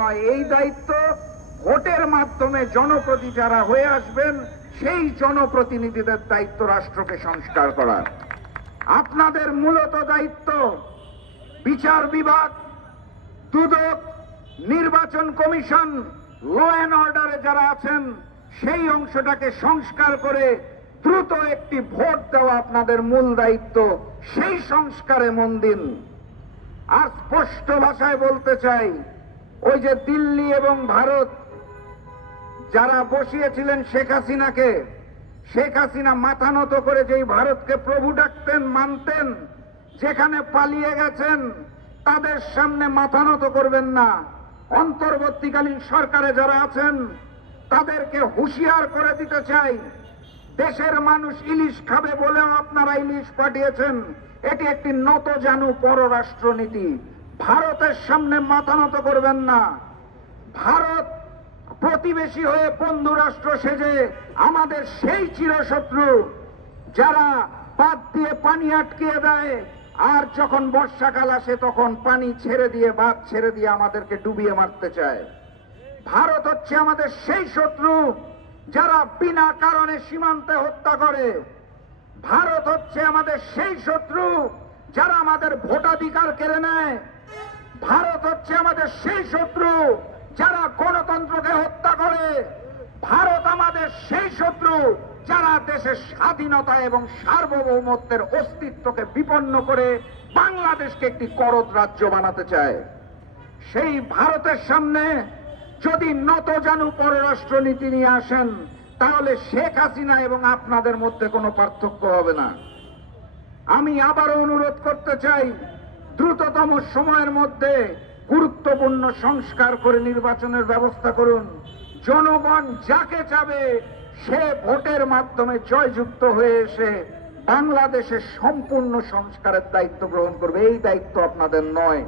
নয়, এই দায়িত্ব ভোটের মাধ্যমে জনপ্রতি যারা হয়ে আসবেন, সেই জনপ্রতিনিধিদের দায়িত্ব রাষ্ট্রকে সংস্কার করা আপনাদের মূলত দায়িত্ব বিচার বিভাগ, দুদক, নির্বাচন কমিশন ল অ্যান্ড অর্ডারে যারা আছেন, সেই অংশটাকে সংস্কার করে দ্রুত একটি ভোট দেওয়া আপনাদের মূল দায়িত্ব, সেই সংস্কারে মন দিন। আর স্পষ্ট ভাষায় বলতে চাই ওই যে দিল্লি এবং ভারত, যারা বসিয়েছিলেন শেখ হাসিনাকে, শেখ হাসিনা মাথা নত করে যেই ভারতকে প্রভু ডাকতেন, মানতেন, যেখানে পালিয়ে গেছেন, তাদের সামনে মাথা নত করবেন না। অন্তর্বর্তীকালীন সরকারে যারা আছেন, তাদেরকে হুঁশিয়ার করে দিতে চাই। দেশের মানুষ ইলিশ খাবে বলেও আপনারা ইলিশ পাঠিয়েছেন। এটি একটি নত জানু পররাষ্ট্রনীতি। ভারতের সামনে মাথা নত করবেন না। ভারত প্রতিবেশী হয়ে বন্ধু রাষ্ট্র সেজে আমাদের সেই চিরশত্রু, যারা বাদ দিয়ে পানি আটকিয়ে দেয়। আর যখন বর্ষাকাল আসে, তখন পানি ছেড়ে দিয়ে বাদ ছেড়ে দিয়ে আমাদেরকে ডুবিয়ে মারতে চায়। ভারত হচ্ছে আমাদের সেই শত্রু, যারা বিনা কারণে সীমান্তে হত্যা করে। ভারত হচ্ছে আমাদের সেই শত্রু, যারা আমাদের ভোটাধিকার কেড়ে নেয়। ভারত হচ্ছে আমাদের সেই শত্রু যারা গণতন্ত্রকে হত্যা করে। ভারত আমাদের সেই শত্রু যারা দেশের স্বাধীনতা এবং সার্বভৌমত্বের অস্তিত্বকে বিপন্ন করে বাংলাদেশকে একটি করদ রাজ্য বানাতে চায়। সেই ভারতের সামনে যদি নতজানু পররাষ্ট্রনীতি নিয়ে আসেন, তাহলে শেখ হাসিনা এবং আপনাদের মধ্যে কোনো পার্থক্য হবে না। আমি আবারও অনুরোধ করতে চাই দ্রুততম সময়ের মধ্যে গুরুত্বপূর্ণ সংস্কার করে নির্বাচনের ব্যবস্থা করুন। জনগণ যাকে চাবে, সে ভোটের মাধ্যমে জয়যুক্ত হয়ে এসে বাংলাদেশের সম্পূর্ণ সংস্কারের দায়িত্ব গ্রহণ করবে। এই দায়িত্ব আপনাদের নয়।